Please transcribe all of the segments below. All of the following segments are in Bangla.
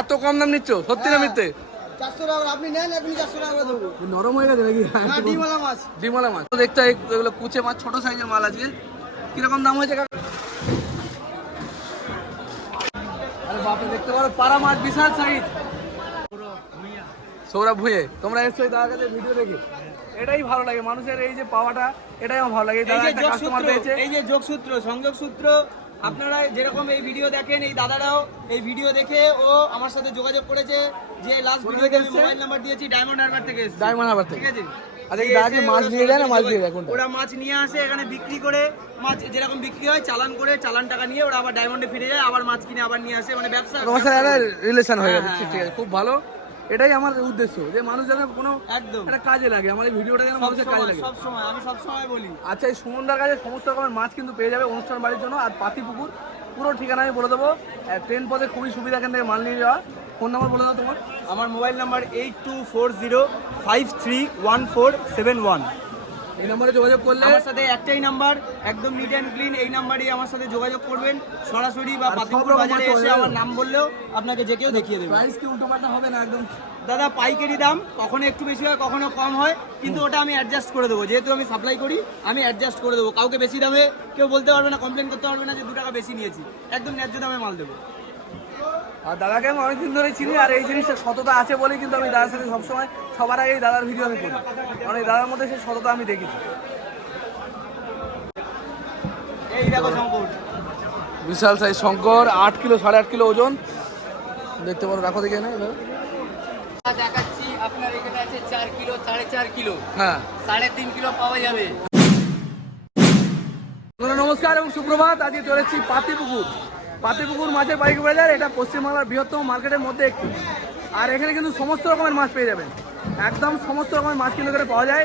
এত কম দাম নিচ্ছ? সত্যি না হ্যাঁ। মিথ্যে? নরম হয়ে গেছে নাকি? হ্যাঁ ডিমওয়ালা মাছ। ডিমলা মাছ। দেখতে এগুলো কুচে মাছ ছোট সাইজের মাল আজকে। কীরকম দাম হয়েছে আরে বাপরে দেখতে পারো পাড়া মাছ বিশাল সাইজ। সৌরভ ভুঁয়ে তোমরা এসছো দাদার কাছে ভিডিও দেখে? এটাই ভালো লাগে মানুষের এই যে পাওয়াটা এটাই আমার ভালো লাগে। দাদা কাস্টমার পেয়েছে। এই যে যোগসূত্র সংযোগ সূত্র আপনারা যেরকম এই ভিডিও দেখেন এই দাদারাও এই ভিডিও দেখে ও আমার সাথে যোগাযোগ করেছে যে লাস্ট ভিডিওতে আমি মোবাইল নাম্বার দিয়েছি ডায়মন্ড হারবার থেকে ডায়মন্ড হারবার থেকে। ঠিক আছে? আচ্ছা, মাছ নিয়ে যায় না মাছ দিয়ে যায় কোনটা? ওরা মাছ নিয়ে আসে এখানে বিক্রি করে মাছ যেরকম বিক্রি হয় চালান করে চালান টাকা নিয়ে ওরা আবার ডায়মন্ডে ফিরে যায় আবার মাছ কিনে আবার নিয়ে আসে মানে ব্যবসা তোমার সাথে রিলেশন হয়ে গেছে। হ্যাঁ, ঠিক আছে খুব ভালো। এটাই আমার উদ্দেশ্য যে মানুষ যেন কোনো একদম। একটা কাজে লাগে। আমার এই ভিডিওটা যেন মানুষের কাজে লাগে। সব সময় আমি সব সময় বলি। আচ্ছা এই সুমনদার কাছে সমস্ত রকমের মাছ কিন্তু পেয়ে যাবে অনুষ্ঠান বাড়ির জন্য। আর পাতি পুকুর পুরো ঠিকানা আমি বলে দেবো। ট্রেন পথে খুবই সুবিধা এখান থেকে মাল নিয়ে যাওয়া। ফোন নাম্বার বলে দাও তোমার। আমার mobile number eight two four zero five three one four seven one এই নম্বরে যোগাযোগ করলে আমার সাথে একটাই নাম্বার একদম নিট অ্যান্ড ক্লিন এই নাম্বারই আমার সাথে যোগাযোগ করবেন। সরাসরি বা পাতিপুর বাজারে এসে আমার নাম বললেও আপনাকে যে কেউ দেখিয়ে দেবে। প্রাইস কি উল্টো পাল্টা হবে না একদম? দাদা পাইকারি দাম কখনো একটু বেশি হয় কখনো কম হয় কিন্তু ওটা আমি অ্যাডজাস্ট করে দেবো। যেহেতু আমি সাপ্লাই করি আমি অ্যাডজাস্ট করে দেবো। কাউকে বেশি দামে কেউ বলতে পারবে না কমপ্লেন করতে পারবে না যে দু টাকা বেশি নিয়েছি। একদম ন্যায্য দামে মাল দেবো। আর দাদাকে আমি অনেকদিন ধরে চিনি আর এই জিনিসটা সততা আছে বলেই কিন্তু আমি দাদার সাথে সবসময় সবার আগে এই দাদার ভিডিও আমি করি। কারণ এই দাদার মধ্যে সেই সততা আমি দেখেছি। এই বিশাল সাইজ শঙ্কর আট কিলো সাড়ে আট কিলো ওজন। দেখতে পারো রাখো দেখে না দেখাচ্ছি আপনার এখানে আছে চার কিলো সাড়ে চার কিলো। হ্যাঁ। সাড়ে তিন কিলো পাওয়া যাবে। নমস্কার এবং সুপ্রভাত। আজকে চলেছি পাতিপুকুর। পাতিপুকুর মাছের পাইকারি বাজার, এটা পশ্চিমবাংলার বৃহত্তম মার্কেটের মধ্যে একটি। আর এখানে কিন্তু সমস্ত রকমের মাছ পেয়ে যাবেন। একদম সমস্ত রকমের মাছ কিন্তু এখানে পাওয়া যায়।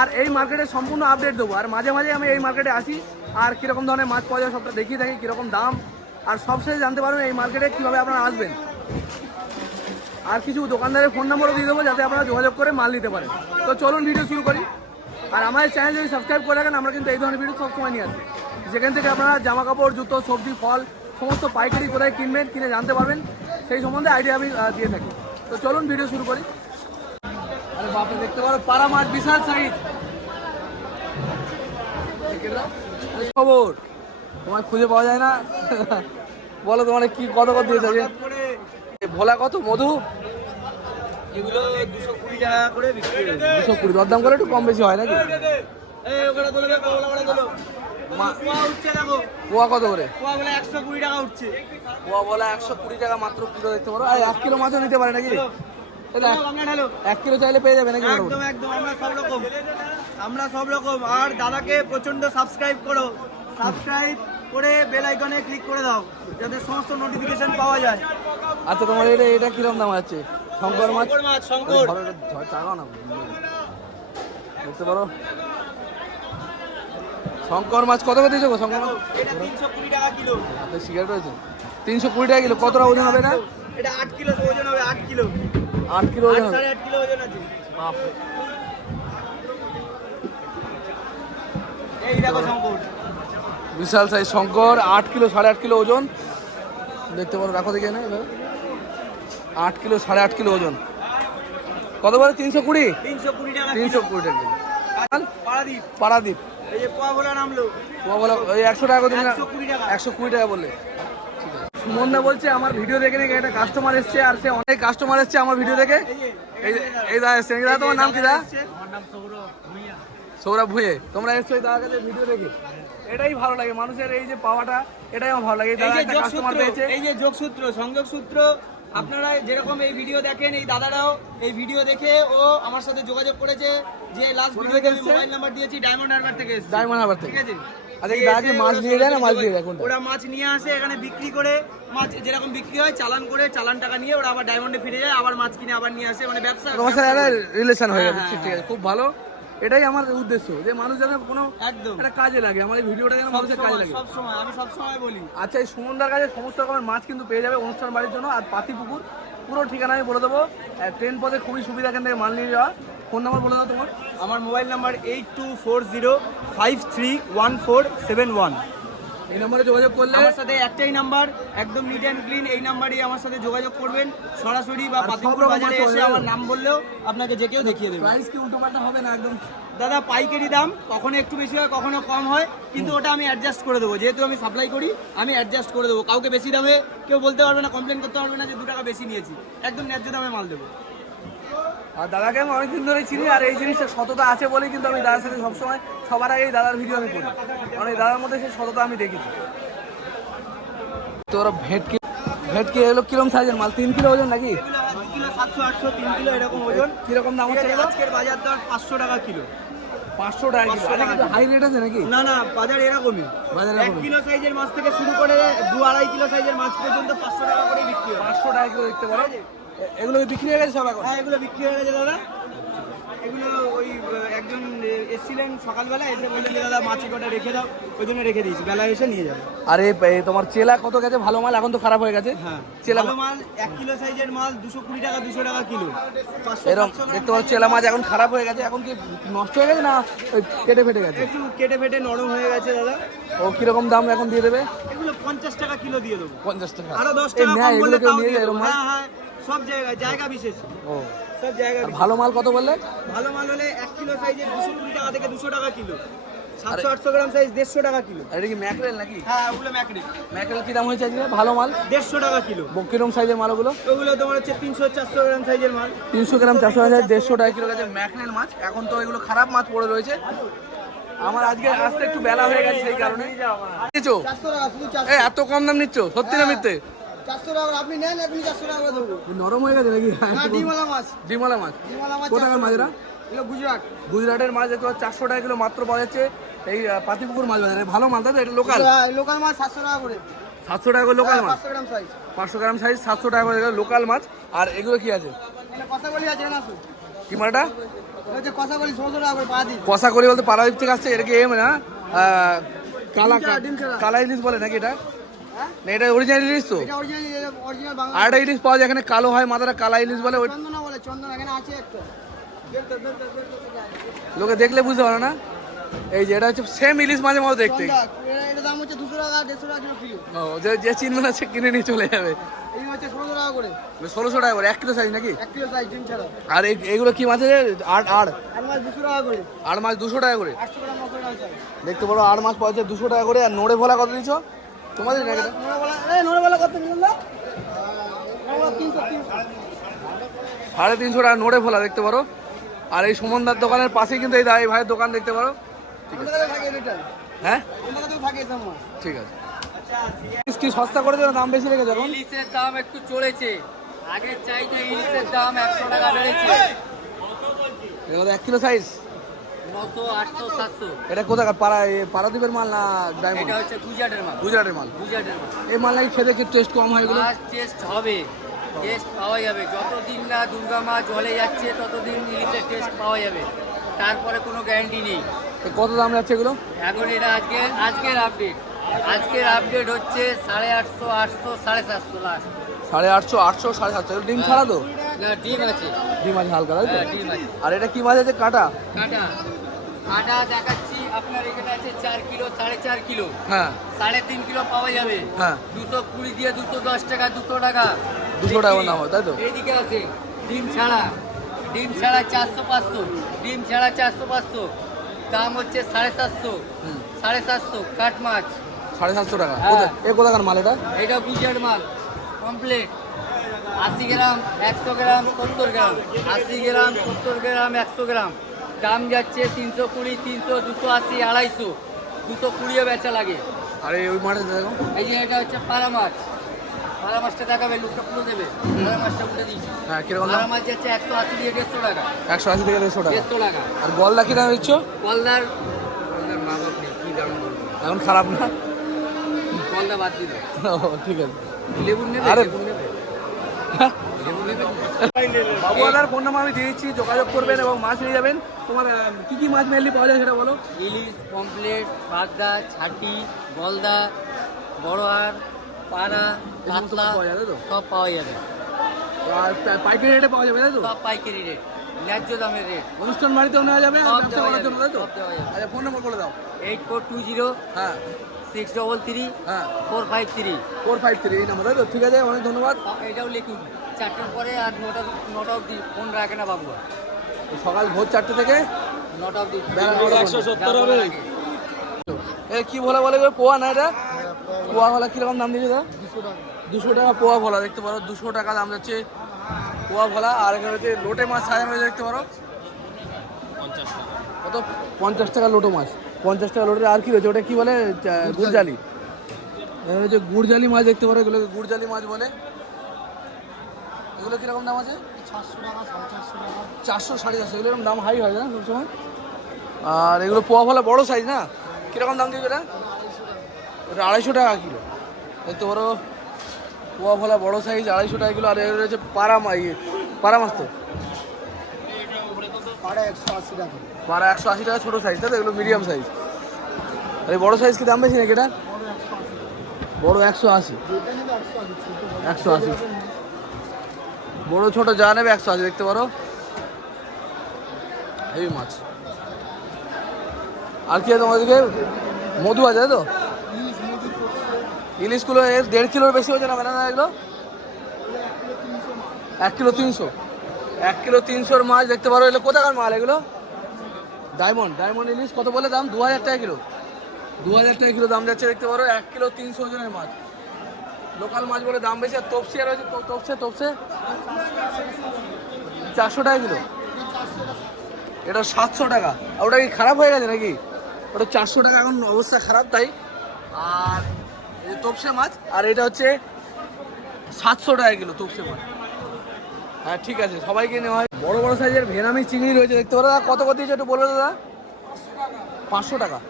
আর এই মার্কেটে সম্পূর্ণ আপডেট দেবো। আর মাঝে মাঝে আমি এই মার্কেটে আসি। আর কীরকম ধরনের মাছ পাওয়া যায় সবটা দেখিয়ে থাকি, কীরকম দাম। আর সবশেষে জানতে পারবেন এই মার্কেটে কীভাবে আপনারা আসবেন। আর কিছু দোকানদারের ফোন নম্বরও দিয়ে দেবো, যাতে আপনারা যোগাযোগ করে মাল নিতে পারেন। তো চলুন ভিডিও শুরু করি। আর আমাদের চ্যানেল যদি সাবস্ক্রাইব করে রাখেন, আমরা কিন্তু এই ধরনের ভিডিও সবসময় নিয়ে আসি। যেখান থেকে আপনারা জামা কাপড় জুতো, সবজি, ফল সমস্ত পাইকারি কোথায় কিনবেন কিনে জানতে পারবেন সেই সম্বন্ধে আইডিয়া আমি দিয়ে থাকি। তো চলুন ভিডিও শুরু করি। আরে বাপরে দেখতে পারো পাড়া মাছ বিশাল সাইজ খবর তোমার খুঁজে পাওয়া যায় না? বলো তোমার কি কত কত? করে এ ভোলা কত মধু? এগুলো দুশো কুড়ি টাকা করে বিক্রি দুশো কুড়ি দরদাম করে একটু কম বেশি হয় নাকি? ওখানে পোয়া কত করে? পোয়া বলে একশো কুড়ি টাকা উঠছে। পোয়া বলা একশো কুড়ি টাকা মাত্র কিলো দেখতে পারো। আর এক কিলো মাছও নিতে পারে নাকি? এক- কিলো চাইলে পেয়ে যাবে নাকি একদম একদম আমরা সব রকম। আমরা সব রকম। আর দাদাকে প্রচণ্ড সাবস্ক্রাইব করো। সাবস্ক্রাইব করে বেল আইকনে ক্লিক করে দাও যাতে সমস্ত নোটিফিকেশন পাওয়া যায়। আচ্ছা তোমার এটা এটা কীরকম দাম আছে? শঙ্কর মাছ? শঙ্কর না দেখতে পারো? শঙ্কর মাছ কত করে দিয়েছ গো শঙ্কর মাছ? এটা তিনশো কুড়ি টাকা কিলো। হাতে সিগারেট রয়েছে। তিনশো কুড়ি টাকা কিলো কতটা ওজন হবে না এটা আট কিলো ওজন হবে আট কিলো। আট কিলো ওজন হবে সাড়ে আট কিলো ওজন আছে। এই দেখো শঙ্কর। বিশাল সাইজ শঙ্কর আট কিলো সাড়ে আট কিলো ওজন। দেখতে পারো রাখো দেখে না। আট কিলো সাড়ে আট কিলো ওজন। কত বলে? তিনশো কুড়ি? তিনশো কুড়ি টাকা তিনশো কুড়ি টাকা কিলো। পাড়াদ্বীপ পারাদ্বীপ এই যে নামলো। ওই একশো টাকা তুমি একশো কুড়ি টাকা। বললে। সুমনদা বলছে আমার ভিডিও দেখে নাকি একটা কাস্টমার এসছে আর সে অনেক কাস্টমার এসছে আমার ভিডিও দেখে। এই দা এসছে দা তোমার নাম কি দা? সৌরভ ভুঁয়ে তোমরা এসছো এই দাদার কাছে ভিডিও দেখে। এটাই ভালো লাগে। মানুষের এই যে পাওয়াটা এটাই আমার ভালো লাগে। দাদা একটা কাস্টমার পেয়েছে। এই যে যোগসূত্র সংযোগ সূত্র আপনারা যেরকম এই ভিডিও দেখেন এই দাদারাও এই ভিডিও দেখে ও আমার সাথে যোগাযোগ করেছে যে লাস্ট ভিডিওতে আমি মোবাইল নাম্বার দিয়েছি ডায়মন্ড হারবার থেকে ডায়মন্ড হারবার থেকে। ঠিক আছে? আচ্ছা, দাদা মাছ নিয়ে যায় না মাছ দিয়ে যায় কোনটা? ওরা মাছ নিয়ে আসে এখানে বিক্রি করে মাছ যেরকম বিক্রি হয় চালান করে চালান টাকা নিয়ে ওরা আবার ডায়মন্ডে ফিরে যায় আবার মাছ কিনে আবার নিয়ে আসে মানে ব্যবসা তোমার সাথে রিলেশন হয়ে গেছে। হ্যাঁ, ঠিক ঠিক আছে খুব ভালো। এটাই আমার উদ্দেশ্য যে মানুষ যেন কোনো একদম। একটা কাজে লাগে আমার এই ভিডিওটা যেন মানুষের কাজে লাগে। সব সময় আমি সবসময় বলি। আচ্ছা এই সুমনদার কাছে সমস্ত রকমের মাছ কিন্তু পেয়ে যাবে অনুষ্ঠান বাড়ির জন্য আর পাতি পুকুর পুরো ঠিকানা আমি বলে দেবো। ট্রেন পথে খুবই সুবিধা এখান থেকে মাল নিয়ে যাওয়া। ফোন নাম্বার বলে দাও তোমার। আমার mobile number eight two four zero five three one four seven one এই নম্বরে যোগাযোগ করলে আমার সাথে একটাই নাম্বার একদম নিট অ্যান্ড ক্লিন এই নাম্বারই আমার সাথে যোগাযোগ করবেন। সরাসরি বা পাতিপুর বাজারে এসে আমার নাম বললেও আপনাকে যে কেউ দেখিয়ে দেবে। প্রাইস কি উল্টো পাল্টা হবে না একদম? দাদা পাইকারি দাম কখনো একটু বেশি হয় কখনো কম হয় কিন্তু ওটা আমি অ্যাডজাস্ট করে দেবো। যেহেতু আমি সাপ্লাই করি আমি অ্যাডজাস্ট করে দেবো। কাউকে বেশি দামে কেউ বলতে পারবে না কমপ্লেন করতে পারবে না যে দু টাকা বেশি নিয়েছি। একদম ন্যায্য দামে মাল দেবো। আর দাদাকে আমি অনেকদিন ধরে চিনি আর এই জিনিসটা সততা আছে বলেই কিন্তু আমি দাদার সাথে সবসময় সবার আগে এই দাদার ভিডিও আমি করি। কারণ এই দাদার মধ্যে সেই সততা আমি দেখেছি। তোর ভেটকি ভেটকি এগুলো কিরম সাইজের মাল তিন কিলো ওজন নাকি? কিলো সাতশো আটশো তিন কিলো এরকম ওজন। কীরকম দাম হচ্ছে আজকের বাজার দর পাঁচশো টাকা কিলো। পাঁচশো টাকা কিলো। 500 কিন্তু হাই রেট আছে নাকি? না না বাজার এরকমই। বাজার এক কিলো সাইজের মাছ থেকে শুরু করে দু আড়াই কিলো সাইজের মাছ পর্যন্ত পাঁচশো টাকা করে বিক্রি হয়। পাঁচশো টাকা দেখতে পারো এগুলো বিক্রি হয়ে গেছে সব এখন? হ্যাঁ এগুলো বিক্রি হয়ে গেছে দাদা। এগুলো ওই একজন এসছিলেন সকালবেলা এসে বললেন দাদা মাছি কটা রেখে দাও ওই জন্য রেখে দিয়েছি। বেলায় এসে নিয়ে যাবে। আরে তোমার চেলা কত গেছে? ভালো মাল এখন তো খারাপ হয়ে গেছে। হ্যাঁ চেলা ভালো মাল এক কিলো সাইজের মাল দুশো কুড়ি টাকা দুশো টাকা কিলো। এরকম দেখতে পাচ্ছ চেলা মাছ এখন খারাপ হয়ে গেছে। এখন কি নষ্ট হয়ে গেছে না কেটে ফেটে গেছে? একটু কেটে ফেটে নরম হয়ে গেছে দাদা। ও কীরকম দাম এখন দিয়ে দেবে? এগুলো পঞ্চাশ টাকা কিলো দিয়ে দেবো। পঞ্চাশ টাকা। আরও দশ টাকা এগুলো কেউ নিয়ে যায় এরকম হ্যাঁ হ্যাঁ। সব জায়গায় জায়গা বিশেষ। ও। সব জায়গা ভালো মাল কত বললে? ভালো মাল হলে এক কিলো সাইজের দুশো কুড়ি টাকা থেকে দুশো টাকা কিলো। সাতশো আটশো গ্রাম সাইজ দেড়শো টাকা কিলো। এটা কি ম্যাকরেল নাকি? হ্যাঁ ওগুলো ম্যাকড়ি ম্যাকরেল কি দাম হয়েছে আজকে? ভালো মাল? দেড়শো টাকা কিলো। ব- কিরম সাইজের মাল ওগুলো ওগুলো তোমার হচ্ছে তিনশো চারশো গ্রাম সাইজের মাল। তিনশো গ্রাম চারশো হাজার দেড়শো টাকা কিলো গেছে ম্যাকরেল মাছ। এখন তো এগুলো খারাপ মাছ পড়ে রয়েছে। আমার আজকে আসতে একটু বেলা হয়ে গেছে সেই কারণে। এত কম দাম নিচ্ছ? সত্যি না মিথ্যে? চারশো টাকা আপনি নেন আপনি চারশো টাকা করে দেবো নরম হয়ে গেছে নাকি? মাছ। ডিমালা মাছ। ডিমওয়ালা মাছ কোথাকার মাছ এগুলো গুজরাট। গুজরাটের মাছ দেখতে চারশো টাকা কিলো মাত্র পাওয়া যাচ্ছে। এই পাতিপুকুর মাছ বাজারে। ভালো মাছ দাদা এটা লোকাল লোকাল মাছ সাতশো টাকা করে। সাতশো টাকা করে লোকাল মাছ? পাঁচশো গ্রাম সাইজ সাতশো টাকা করে লোকাল মাছ। আর এগুলো কি আছে? কি দিই কষা করি বলতে পাড়াদ্বীপ থেকে আসছে এটা কি এম না? কালা কালা ইলিশ বলে নাকি এটা? হ্যাঁ না এটা অরিজিনাল ইলিশ তো? এটা অরিজিনাল অরিজিনাল বাংলা আর একটা ইলিশ পাওয়া যায় এখানে কালো হয় মাথাটা কালা ইলিশ বলে চন্দনা বলে চন্দনা এখানে আছে একটা। লোকে দেখলে বুঝতে পারে না? এই যে এটা হচ্ছে সেম ইলিশ মাঝে মতো দেখতে। চন্দা, দাম হচ্ছে দুশো টাকা দেড়শো টাকা কিলো কিলো ও, যে যে চিনবে না সে কিনে নিয়ে চলে যাবে। এই হচ্ছে ষোলোশো টাকা করে। ষোলোশো টাকা করে এক কিলো সাইজ নাকি? এক কিলো সাইজ ডিম ছাড়া। আর এই- এইগুলো কি মাছ আছে? আট আট। আর মাছ দুশো টাকা করে। মাছ টাকা গ্রাম দেখতে পারো আট মাছ পাওয়া যায় দুশো টাকা করে আর নোড়ে ভোলা কত দিচ্ছ? তোমাদের সাড়ে তিনশো টাকা নোড়ে ভোলা দেখতে পারো। আর এই সুমনদার দোকানের পাশেই কিন্তু এই দা- এই ভাইয়ের দোকান দেখতে পারো। হ্যাঁ? ঠিক আছে। কি সস্তা করে দেবে দাম বেশি রেখেছে এখন ইলিশের দাম একটু চড়েছে। আগের চাইতে ইলিশের দাম একশো টাকা বেড়েছে। এক কিলো সাইজ এটা কোথাকার? পাড়া পারাদ্বীপের মাল না ডায়মন্ড এটা হচ্ছে গুজরাটের মাল। গুজরাটের মাল। গুজরাটের মাল। এই মাল নাকি খেতে একটু টেস্ট কম হয় এগুলো? টেস্ট হবে। টেস্ট পাওয়া যাবে। যতদিন না দুর্গা মাছ জলে যাচ্ছে ততদিন ইলিশের টেস্ট পাওয়া যাবে। তারপরে কোনো গ্যারান্টি নেই। কত দাম যাচ্ছে এগুলো? এখন এটা আজকে আজকের আপডেট আজকের আপডেট হচ্ছে সাড়ে আটশো আটশো সাড়ে সাতশো লাস্ট সাড়ে আটশো আটশো সাড়ে সাতশো। ডিম ছাড়া তো? না ডিম আছে। ডিম আছে হালকা তাই হ্যাঁ, ডিম আছে। আর এটা কি মাছ আছে? কাটা? কাটা। কাটা দেখাচ্ছি আপনার এখানে আছে চার কিলো সাড়ে চার কিলো। হ্যাঁ। সাড়ে তিন কিলো পাওয়া যাবে। হ্যাঁ। দুশো কুড়ি দিয়ে দুশো দশ টাকা দুশো টাকা। 200 টাকা হয়, তাই তো? এদিকে আছে ডিম ছাড়া। ডিম ছাড়া চারশো পাঁচশো ডিম ছাড়া চারশো পাঁচশো। দাম হচ্ছে সাড়ে সাতশো সাড়ে সাতশো কাঠ মাছ। সাড়ে সাতশো টাকা। হ্যাঁ। এ কোথাকার মাল এটা? এটা গুজরাট মাল কমপ্লিট আশি গ্রাম একশো গ্রাম সত্তর গ্রাম। আশি গ্রাম সত্তর গ্রাম একশো গ্রাম। দাম যাচ্ছে তিনশো কুড়ি তিনশো দুশো আশি আড়াইশো। দুশো কুড়িও বেচা লাগে। আর এই ওই মাঠে দেখো। এই যে এটা হচ্ছে পাড়া মাছ পাড়া মাছটা দেখাবে লোকটা পুরো দেবে। পাড়া মাছটা উঠে দিচ্ছি হ্যাঁ কীরকম পাড়া মাছ যাচ্ছে একশো আশি দিয়ে দেড়শো টাকা। একশো আশি থেকে দেড়শো টাকা। দেড়শো টাকা। আর গলদা কি দাম দিচ্ছ কলদার কলদার মা বাপ নেই কী দাম এখন খারাপ না? কলদা বাদ দিল। ঠিক আছে। লেবুর নেবে আরে- লেবু নেবে। বাবু ফোন নাম্বার আমি দিয়ে দিচ্ছি যোগাযোগ করবেন এবং মাছ নিয়ে যাবেন। তোমার কি কি মাছ মেনলি পাওয়া যায় সেটা বলো? ইলিশ পমপ্লেট বাগদা ছাটি গলদা বড়োয়ার কাতলা যাবে তো? সব পাওয়া যাবে। আর পাইকারি রেটে পাওয়া যাবে তাই তো? সব পাইকারি রেট ন্যায্য দামের রেট অনুষ্ঠান বাড়িতেও নেওয়া যাবে আর ব্যবসা করার জন্য তাই তো? আচ্ছা ফোন নাম্বার করে দাও। এইট ফোর টু জিরো হ্যাঁ। সিক্স ডবল থ্রি হ্যাঁ। Four five three four five three এই নাম্বার ঠিক আছে অনেক ধন্যবাদ। এটাও লিখুন চারটের পরে আর নটা নটা অবধি ফোন রাখে না বাবু সকাল ভোর চারটে থেকে? নটা অবধি। পর্যন্ত। যা বলার আগে। কি ভোলা বলে? পোয়া না এটা? পোয়া ভোলা। কীরকম দাম দিয়েছে দাদা দুশো টাকা। পোয়া ভোলা দেখতে পারো। দুশো টাকা দাম যাচ্ছে পোয়া ভোলা আর এখানে হচ্ছে লোটে মাছ সাজানো হয়েছে দেখতে পারো। কত? পঞ্চাশ টাকা লোটো মাছ। পঞ্চাশ টাকা লোটে আর কি রয়েছে? ওটা কি বলে? গুড়জালি। এখানে হচ্ছে গুড়জালি মাছ দেখতে পারো। এগুলোকে গুড়জালি মাছ বলে। এগুলো কীরকম দাম আছে? চারশো সাড়ে চারশো এগুলো এরকম দাম হাই হয় না সবসময় আর এগুলো পোয়া ফলা বড় সাইজ না? কীরকম দাম দিবে এটা? এটা আড়াইশো টাকা কিলো। দেখতে বড় পোয়া ফলা বড় সাইজ আড়াইশো টাকা কিলো আর এর রয়েছে পাড়া মা ইয়ে পাড়া মাছ তো? পাড়া একশো আশি টাকা। ছোটো সাইজ তাই এগুলো মিডিয়াম সাইজ আর বড় সাইজ কি দাম বেশি নাকি এটা? বড় একশো আশি। একশো আশি। বড় ছোট যা নেবে একশো আছে, দেখতে পারো। হেভি মাছ। আর কি তোমাদেরকে? মধু আছে তো? ইলিশগুলো এর দেড় কিলোর বেশি হয়েছে না ম্যাডাম এগুলো? এক কিলো তিনশো। এক কিলো তিনশোর মাছ দেখতে পারো, এগুলো কোথাকার মাল এগুলো? ডায়মন্ড ডায়মন্ড ইলিশ, কত বলে দাম? দু হাজার টাকা কিলো। দু হাজার টাকা কিলো দাম যাচ্ছে, দেখতে পারো, এক কিলো তিনশো ওজনের মাছ। লোকাল মাছ বলে দাম বেশি, আর তপসি আর হচ্ছে তো- তপসে তপসে চারশো টাকা কিলো। এটা সাতশো টাকা। আর ওটা কি খারাপ হয়ে গেছে নাকি? ওটা চারশো টাকা, এখন অবস্থা খারাপ তাই। আর তপসে মাছ, আর এটা হচ্ছে সাতশো টাকা কিলো তপসে মাছ। হ্যাঁ ঠিক আছে, সবাইকে নেওয়া হয়। বড় বড় সাইজের ভেনামি চিংড়ি রয়েছে, দেখতে পারো দাদা? কত কত দিয়েছে একটু বলবে দাদা? পাঁচশো টাকা।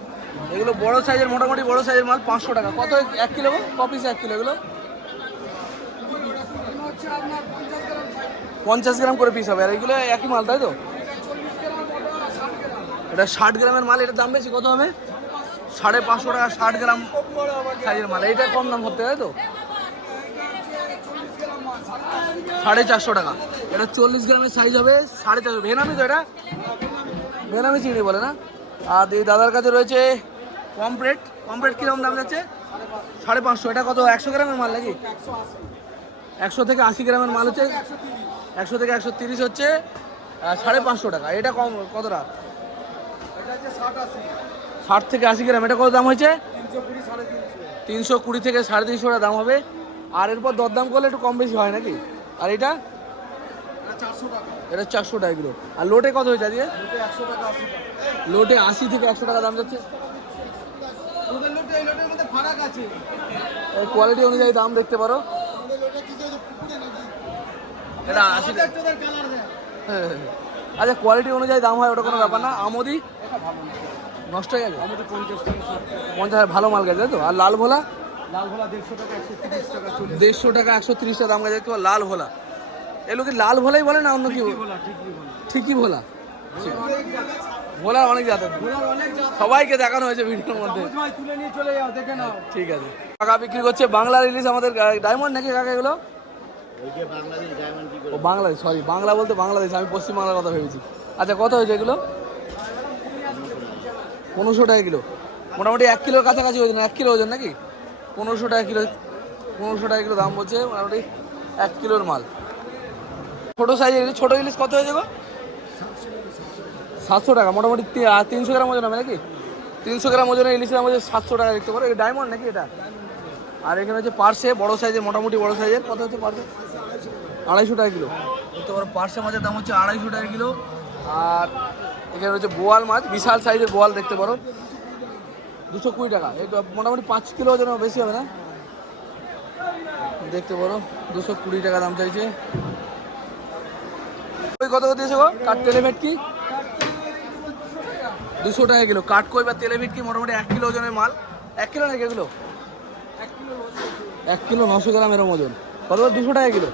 এগুলো বড় সাইজের, মোটামুটি বড় সাইজের মাল, পাঁচশো টাকা। কত, এক কিলো গো? ক এক কিলো এগুলো? পঞ্চাশ গ্রাম করে পিস হবে। আর এগুলো একই মাল তাই তো? এটা ষাট গ্রামের মাল এটার দাম বেশি কত হবে? সাড়ে পাঁচশো টাকা ষাট গ্রাম সাইজের মাল। এইটা কম দাম হতে তাই তো? সাড়ে চারশো টাকা। এটা চল্লিশ গ্রামের সাইজ হবে সাড়ে চারশো। ভেনামি তো এটা? ভেনামি চিংড়ি বলে না? আর এই দাদার কাছে রয়েছে পমপ্লেট পমপ্লেট কীরকম দাম যাচ্ছে? সাড়ে পাঁচশো। এটা কত একশো গ্রামের মাল নাকি? একশো থেকে আশি গ্রামের মাল হচ্ছে একশো থেকে একশো তিরিশ হচ্ছে সাড়ে পাঁচশো টাকা। এটা কম কতটা? ষাট থেকে আশি গ্রাম। এটা কত দাম হয়েছে? তিনশো কুড়ি থেকে সাড়ে তিনশো টাকা দাম হবে। আর এরপর দরদাম করলে একটু কম বেশি হয় নাকি? আর এটা? এটা চারশো টাকা কিলো। আর লোটে কত হয়েছে আজকে? লোটে আশি থেকে একশো টাকা দাম যাচ্ছে। কোয়ালিটি অনুযায়ী দাম দেখতে পারো। এটা আশি। আচ্ছা কোয়ালিটি অনুযায়ী দাম হয় ওটা কোনো ব্যাপার না। আমদি নষ্ট হয়ে গেছে? পঞ্চাশ ভালো মাল গেছে তো? আর লাল ভোলা? দেড়শো টাকা একশো তিরিশ টাকা দাম গেছে পারো, লাল ভোলা। এগুলো কি লাল ভোলাই বলে না অন্য কি ঠিকই ভোলা ভোলার অনেক জাত সবাইকে দেখানো হয়েছে ভিডিওর মধ্যে। ঠিক আছে। কাকা বিক্রি করছে বাংলার ইলিশ আমাদের ডায়মন্ড নাকি কাকা এগুলো? ও বাংলাদেশ সরি বাংলা বলতে বাংলাদেশ, আমি পশ্চিম বাংলার কথা ভেবেছি। আচ্ছা কত হয়েছে এগুলো? পনেরোশো টাকা কিলো। মোটামুটি এক কিলোর কাছাকাছি ওজন এক কিলো ওজন নাকি? পনেরোশো টাকা কিলো, পনেরোশো টাকা কিলো দাম বলছে, মোটামুটি এক কিলোর মাল। ছোটো সাইজের ছোটো ইলিশ কত হয়েছে গো? সাতশো টাকা, মোটামুটি তিনশো গ্রাম ওজন হবে নাকি? তিনশো গ্রাম ওজনের ইলিশের দাম হচ্ছে সাতশো টাকা দেখতে পারো। এটা ডায়মন্ড নাকি এটা? আর এখানে হচ্ছে পার্সে বড় সাইজের মোটামুটি বড় সাইজের কত হচ্ছে পার্সে আড়াইশো টাকা কিলো। দেখতে পারো পার্সে মাছের দাম হচ্ছে আড়াইশো টাকা কিলো। আর এখানে হচ্ছে বোয়াল মাছ, বিশাল সাইজের বোয়াল দেখতে পারো। দুশো কুড়ি টাকা। এই মোটামুটি পাঁচ কিলো ওজন বেশি হবে না? দেখতে পারো, দুশো কুড়ি টাকা দাম চাইছে। ওই কত কত দিয়েছে গো? কাঠ, তেলে ভেটকি? দুশো টাকা কিলো। কাঠ, কই বা তেলে ভেটকি? মোটামুটি এক কিলো ওজনের মাল। এক কিলো নাকি এগুলো? এক কিলো নশো গ্রাম এরম ওজন। কত দুশো টাকা কিলো।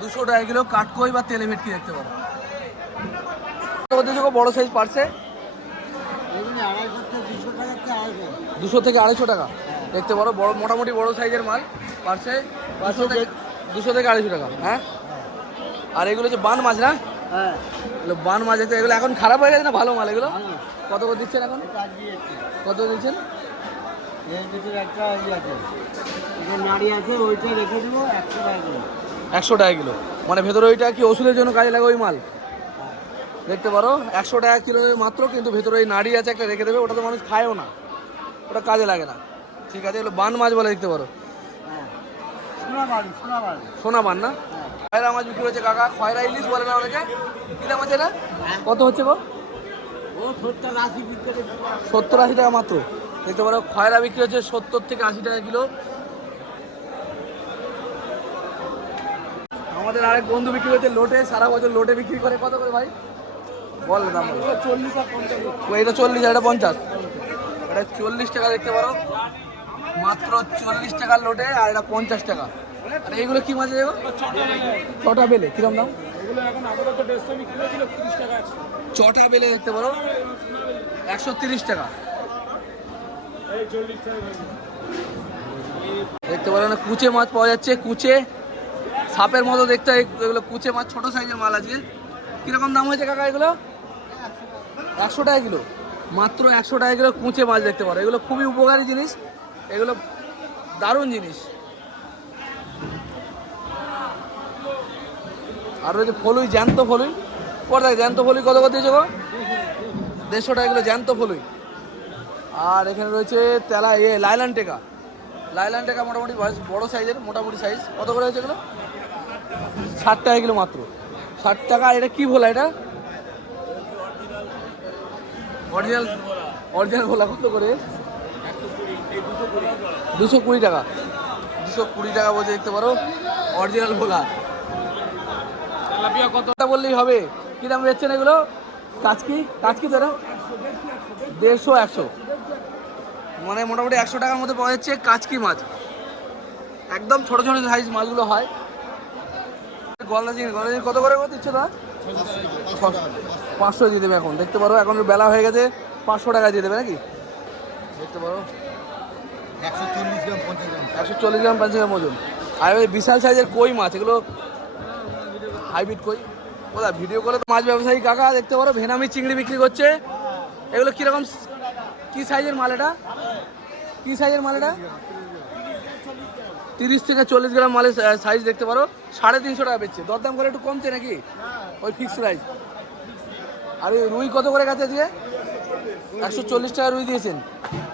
দুশো টাকা কিলো কাঠকই বা তেলে ভেটকি দেখতে পারো গো বড় সাইজ পার্সে দুশো থেকে আড়াইশো টাকা। দেখতে পারো বড় মোটামুটি বড় সাইজের মাল পার্সে দুশো থেকে আড়াইশো টাকা হ্যাঁ? আর এগুলো হচ্ছে বান মাছ না? হ্যাঁ। বান মাছ দেখতে এগুলো এখন খারাপ হয়ে গেছে না ভালো মাল এগুলো? কত করে দিচ্ছেন এখন? কত দিচ্ছেন? একটা আছে। আছে ওইটা রেখে দেবো একশো টাকা একশো টাকা কিলো। মানে ভেতরে ওইটা কি ওষুধের জন্য কাজে লাগে ওই মাল? দেখতে পারো একশো টাকা কিলো মাত্র কিন্তু ভেতরে ওই নাড়ি আছে একটা রেখে দেবে ওটা তো মানুষ খায়ও না। ওটা কাজে লাগে না। ঠিক আছে এগুলো বান মাছ বলে দেখতে পারো। হ্যাঁ সোনা বান না? খয়রা মাছ বিক্রি হচ্ছে কাকা খয়রা ইলিশ বলে না অনেকে? কি মাছ আছে না কত হচ্ছে গো? সত্তর আশি টাকা মাত্র। দেখতে পারো খয়রা বিক্রি হচ্ছে সত্তর থেকে আশি টাকা কিলো। আমাদের আরেক বন্ধু বিক্রি হচ্ছে লোটে সারা বছর লোটে বিক্রি করে। কত করে ভাই? বল দাম। বল। চল্লিশ আর পঞ্চাশ। এটা চল্লিশ এটা পঞ্চাশ। এটা চল্লিশ টাকা দেখতে পারো। মাত্র চল্লিশ টাকার লোটে আর এটা পঞ্চাশ টাকা। আর এইগুলো কি মাছ এগুলো ছটা বেলে। কিরম দাম? ছটা বেলে দেখতে পারো। একশো তিরিশ টাকা। এই চল্লিশ টাকা। দেখতে পারো না কুচে মাছ পাওয়া যাচ্ছে কুচে। সাপের মতো দেখতে এগুলো কুচে মাছ, ছোটো সাইজের মাল আছে কীরকম দাম হয়েছে কাকা এগুলো? একশো টাকা কিলো। মাত্র একশো টাকা কিলো কুচে মাছ দেখতে পারো। এগুলো খুবই উপকারী জিনিস। এগুলো দারুণ জিনিস। আর রয়েছে ফলুই, জ্যান্ত ফলুই। কত দেখ জ্যান্ত ফলুই কত কত দিয়েছে গো? দেড়শো টাকা কিলো জ্যান্ত ফলুই। আর এখানে রয়েছে তেলা, এ, লাইলান টেকা। লাইলান টেকা মোটামুটি বড় সাইজের, মোটামুটি সাইজ কত করে হয়েছে এগুলো? ষাট টাকা কিলো মাত্র। ষাট টাকা আর এটা কি ভোলা এটা? অরিজিনাল অরিজিনাল ভোলা কত করে? দুশো কুড়ি টাকা। দুশো কুড়ি টাকা বলছে দেখতে পারো। অরিজিনাল ভোলা। কতটা বললেই হবে। কি দাম বেচছেন এগুলো? কাজকি কাজকি তো এটা দেড়শো একশো। মানে মোটামুটি একশো টাকার মধ্যে পাওয়া যাচ্ছে কাচকি মাছ। একদম ছোট ছোট সাইজ মাছগুলো হয়। গলদা চিংড়ি গলদা চিংড়ি কত করে কত দিচ্ছ না পাঁচশো দিয়ে দেবে এখন, দেখতে পারো, এখন বেলা হয়ে গেছে, পাঁচশো টাকা দিয়ে দেবে নাকি? দেখতে পারো। একশো চল্লিশ গ্রাম, পঞ্চাশ গ্রাম একশো চল্লিশ গ্রাম পঞ্চাশ গ্রাম ওজন। আর ওই বিশাল সাইজের কই মাছ? এগুলো হাইব্রিড কই? ওদা ভিডিও করে তো মাছ ব্যবসায়ী কাকা, দেখতে পারো, ভেনামি চিংড়ি বিক্রি করছে। এগুলো কীরকম, কী সাইজের মাল এটা? কী সাইজের মাল এটা? তিরিশ থেকে চল্লিশ গ্রাম মালের সাইজ দেখতে পারো। সাড়ে তিনশো টাকা বেচছে। দরদাম করে একটু কমছে নাকি? ওই ফিক্স প্রাইস আর ওই রুই কত করে গেছে আজকে? একশো চল্লিশ টাকা রুই দিয়েছেন।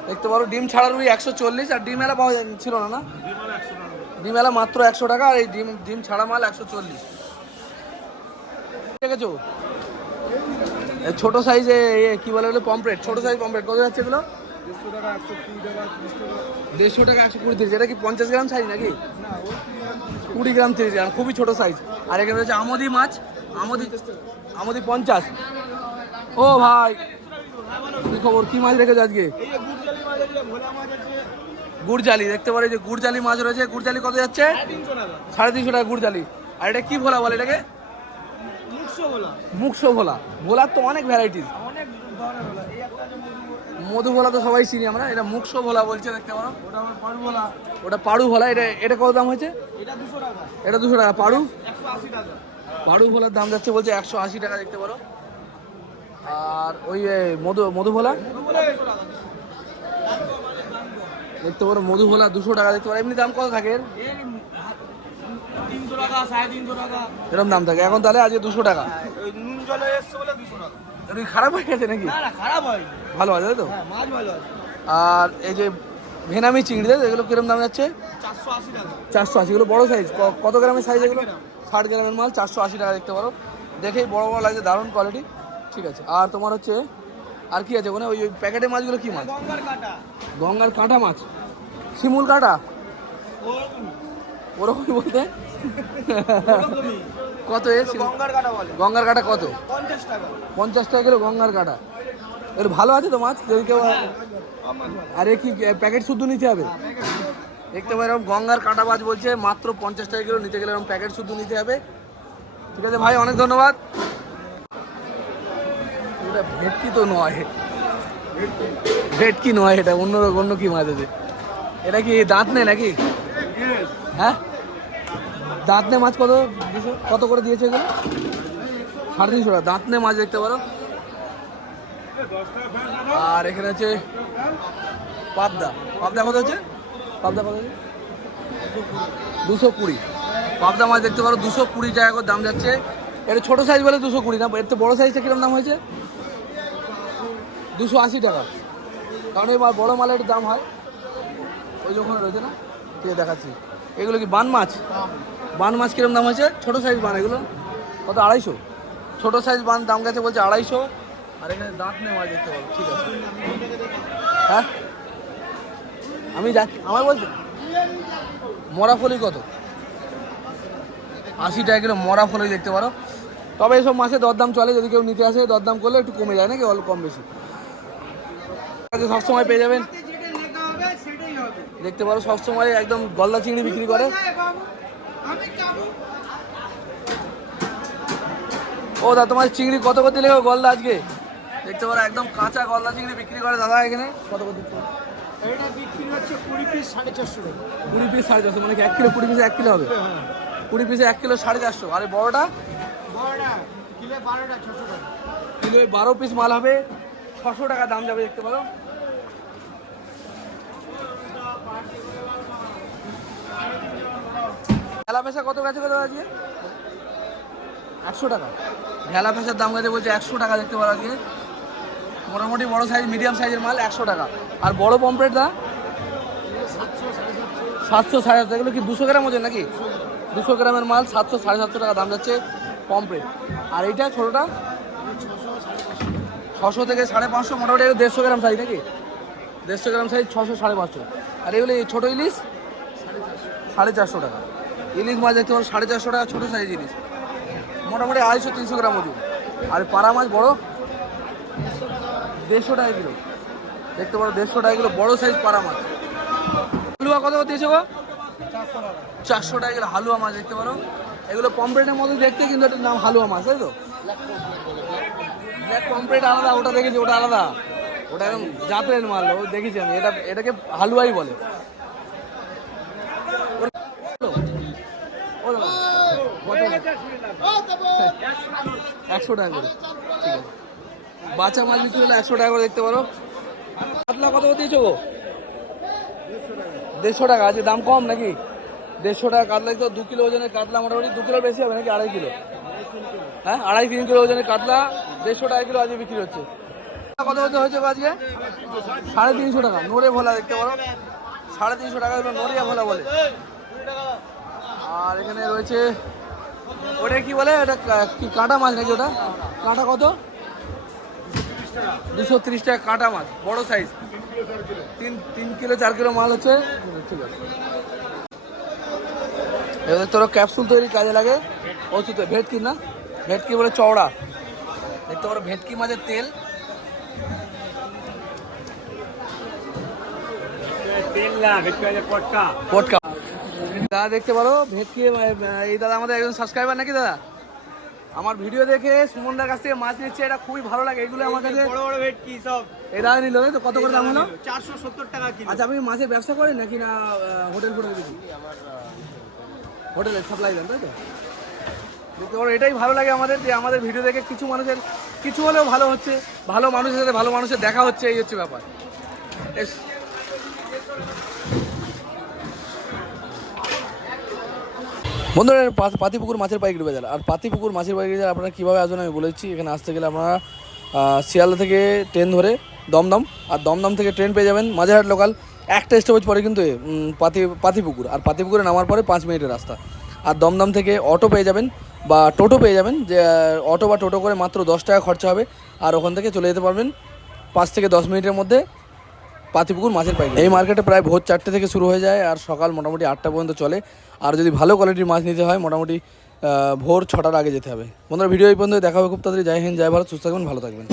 দেখতে পারো, ডিম ছাড়া রুই একশো চল্লিশ, আর ডিম এলা পাওয়া ছিল না না? ডিম এলা মাত্র একশো টাকা, আর এই ডিম ডিম ছাড়া মাল একশো চল্লিশ। দেখেছ? এই ছোট সাইজে কি বলে বলে পম্পলেট ছোট সাইজ পম্পলেট কত যাচ্ছে এগুলো? দেড়শো টাকা একশো কুড়ি ত্রিশ এটা কি পঞ্চাশ গ্রাম সাইজ নাকি? কুড়ি গ্রাম তিরিশ গ্রাম খুবই ছোট সাইজ আর এখানে রয়েছে আমদি মাছ। আমদি আমদি পঞ্চাশ। ও ভাই কি খবর? কি মাছ রেখেছো আজকে? গুড়জালি দেখতে পারে যে গুড়জালি মাছ রয়েছে। গুড়জালি কত যাচ্ছে? সাড়ে তিনশো টাকা। গুড়জালি। আর এটা কি ভোলা বলে এটাকে? মুখশো ভোলা। মুখশো ভোলা। ভোলার তো অনেক ভ্যারাইটিস অনেক মধু ভোলা তো সবাই চিনি আমরা এটা মুখশো ভোলা বলছে দেখতে পারো। ওটা আমার পাড় ভোলা। ওটা পাড়ু ভোলা এটা এটা কত দাম হয়েছে? এটা দুশো টাকা। এটা দুশো টাকা পাড়ু একশো আশি টাকা। পাড়ু ভোলার দাম যাচ্ছে বলছে একশো আশি টাকা দেখতে পারো। আর ওই মধু মধু ভোলা? দেখতে পারো মধু ভোলা দুশো টাকা দেখতে পারো। এমনি দাম কত থাকে তিনশো টাকা সাড়ে তিনশো টাকা। এরকম দাম থাকে। এখন তাহলে আজকে দুশো টাকা। নুন জলে এসছে বলে দুশো টাকা। খারাপ হয়ে গেছে নাকি? না না খারাপ হয়নি। ভালো আছে তো? হ্যাঁ মাছ ভালো আছে। আর এই যে ভেনামি চিংড়ি তাই এগুলো কিরম দাম যাচ্ছে? চারশো আশি টাকা। চারশো আশি। এগুলো বড় সাইজ কত গ্রামের সাইজ এগুলো? ষাট গ্রামের মাল চারশো আশি টাকা দেখতে পারো। দেখেই বড় বড় লাগছে দারুণ কোয়ালিটি ঠিক আছে। আর তোমার হচ্ছে আর কি আছে ওখানে? ওই ওই প্যাকেটের মাছগুলো কি মাছ? গঙ্গার কাটা। গঙ্গার কাঁটা মাছ। শিমুল কাঁটা? ওরকমই। বলতে? কত এ শিমুল- গঙ্গার কাটা গঙ্গার কাঁটা কত? পঞ্চাশ টাকা। কিলো গঙ্গার কাঁটা। এর ভালো আছে তো মাছ? যদি কেউ মাছ আরে কি প্যাকেট শুদ্ধ নিতে হবে? দেখতে পাই এরকম গঙ্গার কাঁটা মাছ বলছে মাত্র পঞ্চাশ টাকা কিলো নিতে গেলে এরকম প্যাকেট শুদ্ধ নিতে হবে। ঠিক আছে ভাই অনেক ধন্যবাদ। এটা ভেটকি তো নয়। ভেটকি নয় এটা অন্য অন্য কি মাছ আছে? এটা কি দাঁত নেই নাকি? হ্যাঁ? দাঁত নে মাছ কত? কত করে দিয়েছে এগুলো? সাড়ে তিনশো টাকা। দাঁতনে মাছ দেখতে পারো। আর এখানে আছে পাবদা। পাবদা কত হচ্ছে? পাবদা কত হচ্ছে? দুশো কুড়ি। পাবদা মাছ দেখতে পারো। দুশো কুড়ি টাকা করে দাম যাচ্ছে। এটা ছোটো সাইজ বলে দুশো কুড়ি না, এর তো বড়ো সাইজটা কীরকম দাম হয়েছে? দুশো আশি টাকা। কারণ এবার বড়ো মালের দাম হয়। ওই যে ওখানে রয়েছে না, ঠিক দেখাচ্ছি। এগুলো কি বান মাছ? বান মাছ কীরকম দাম হয়েছে? ছোটো সাইজ বান, এগুলো? কত, আড়াইশো? ছোটো সাইজ বান, দাম গেছে বলছে আড়াইশো। আর এখানে দাঁত মাছ দেখতে পাবো, ঠিক আছে। হ্যাঁ? আমি যাচ্ছি আমার বলছি, মরা ফলি কত? আশি টাকা কিলো মরা ফলি দেখতে পারো। তবে এসব মাছে দরদাম চলে, যদি কেউ নিতে আসে, দরদাম করলে একটু কমে যায় নাকি, অল্প কম বেশি? সবসময় পেয়ে যাবেন। দেখতে পারো, সবসময় একদম গলদা চিংড়ি বিক্রি করে। ও দা তোমার চিংড়ি কত করে দিলে গলদা আজকে? দেখতে পারো একদম কাঁচা গলদা চিংড়ি বিক্রি করে দাদা এখানে। কত করে দিচ্ছে? এটা বিক্রি হচ্ছে কুড়ি পিস সাড়ে চারশো কুড়ি পিস সাড়ে চারশো মানে এক কিলো কুড়ি পিসে এক কিলো হবে? কুড়ি পিসে এক কিলো সাড়ে চারশো। আর এই বড়টা? বড়টা কিলো বারোটা ছশো টাকা। কিলো বারো পিস মাল হবে। ছশো টাকা দাম যাবে দেখতে পারো। ভেলা পেশা কত গেছে কত আজকে? একশো টাকা। ভেলা পেশার দাম গেছে বলছে একশো টাকা দেখতে পারো আজকে। মোটামুটি বড় সাইজ মিডিয়াম সাইজের মাল একশো টাকা। আর বড় পম্পলেট দা সাতশো সাড়ে সাতশো, এগুলো কি দুশো গ্রাম ওজন নাকি? দুশো গ্রামের মাল সাতশো সাড়ে সাতশো টাকা দাম যাচ্ছে পম্পলেট আর এইটা ছোটোটা? ছশো থেকে সাড়ে পাঁচশো, মোটামুটি এগুলো দেড়শো গ্রাম সাইজ নাকি? দেড়শো গ্রাম সাইজ ছশো সাড়ে পাঁচশো। আর এগুলো ছোটো ইলিশ? সাড়ে চারশো টাকা। ইলিশ মাছ দেখতে পারো সাড়ে চারশো টাকা ছোটো সাইজ ইলিশ। মোটামুটি আড়াইশো, তিনশো গ্রাম ওজন। আর পাড়া মাছ বড়? দেড়শো টাকা কিলো। দেখতে পারো, দেড়শো টাকা কিলো, বড় সাইজ পাড়া মাছ। হালুয়া কত দিয়েছ গো? চারশো টাকা কিলো হালুয়া মাছ, দেখতে পারো। এগুলো পম্পলেটের মতো দেখতে, কিন্তু এটার নাম হালুয়া মাছ, তাই তো? ব্ল্যাক পম্পলেট আলাদা, ওটা দেখেছি, ওটা আলাদা। ওটা একদম জাতের মাল, ও দেখেছি আমি। এটা, এটাকে হালুয়াই বলে। একশো টাকা করে। ঠিক আছে বাচ্চা মাছ বিক্রি হলে একশো টাকা করে দেখতে পারো। কাতলা কত দিয়েছ গো? দেড়শো টাকা। আজকে দাম কম নাকি? দেড়শো টাকা কাতলা তো দু কিলো ওজনের কাতলা মোটামুটি দু কিলোর বেশি হবে নাকি আড়াই কিলো? হ্যাঁ আড়াই তিন কিলো ওজনের কাতলা, দেড়শো টাকা কিলো আজকে বিক্রি হচ্ছে। কত কত হয়েছে আজকে? সাড়ে তিনশো টাকা। নোরে ভোলা দেখতে পারো। সাড়ে তিনশো টাকা নড়িয়া ভোলা বলে। আর এখানে রয়েছে ওটা কি বলে? ওটা কি কাঁটা মাছ নাকি ওটা? কাঁটা কত? দুশো তিরিশ টাকা কাঁটা মাছ বড় সাইজ তিন তিন কিলো চার কিলো মাল হচ্ছে। ঠিক আছে। এবার তোর ক্যাপসুল তৈরি কাজে লাগে। ওষুধ ভেটকি না? ভেটকি বলে চওড়া। দেখতে পারো ভেটকি মাছের তেল। তেল না ভেটকি মাছের পটকা। পটকা। দাদা দেখতে পারো ভেটকি এই দাদা আমাদের একজন সাবস্ক্রাইবার নাকি দাদা? আমার ভিডিও দেখে সুমনদার কাছ থেকে মাছ নিচ্ছে এটা খুবই ভালো লাগে এগুলো আমার কাছে বড় বড় ভেটকি সব। এই দাদা নিল তো কত করে দাম হলো? চারশো সত্তর টাকা কিলো। আচ্ছা আপনি মাছের ব্যবসা করেন নাকি না হোটেল ফোটেল কিছু? হোটেলে সাপ্লাই দেন তাই তো? দেখতে পারো এটাই ভালো লাগে আমাদের যে আমাদের ভিডিও দেখে কিছু মানুষের কিছু হলেও ভালো হচ্ছে ভালো মানুষের সাথে ভালো মানুষের দেখা হচ্ছে এই হচ্ছে ব্যাপার। বন্ধুরা পাতিপুকুর মাছের পাইকারি বাজার। আর পাতিপুকুর মাছের পাইকারি বাজার আপনারা কীভাবে আসবেন আমি বলেছি। এখানে আসতে গেলে আপনারা শিয়ালদা থেকে ট্রেন ধরে দমদম, আর দমদম থেকে ট্রেন পেয়ে যাবেন মাঝেরহাট লোকাল একটা স্টপেজ পরে কিন্তু পাতি, পাতিপুকুর। আর পাতিপুকুরে নামার পরে পাঁচ মিনিটের রাস্তা। আর দমদম থেকে অটো পেয়ে যাবেন, বা টোটো পেয়ে যাবেন, যে অটো বা টোটো করে মাত্র দশ টাকা খরচা হবে। আর ওখান থেকে চলে যেতে পারবেন পাঁচ থেকে দশ মিনিটের মধ্যে। পাতিপুকুর মাছের পাইকারি। এই মার্কেটে প্রায় ভোর চারটে থেকে শুরু হয়ে যায় আর সকাল মোটামুটি আটটা পর্যন্ত চলে। আর যদি ভালো কোয়ালিটির মাছ নিতে হয়, মোটামুটি ভোর ছটার আগে যেতে হবে। বন্ধুরা, ভিডিও এই পর্যন্ত দেখা হবে খুব তাড়াতাড়ি। জয় হিন্দ, জয় ভারত। সুস্থ থাকবেন, ভালো থাকবেন।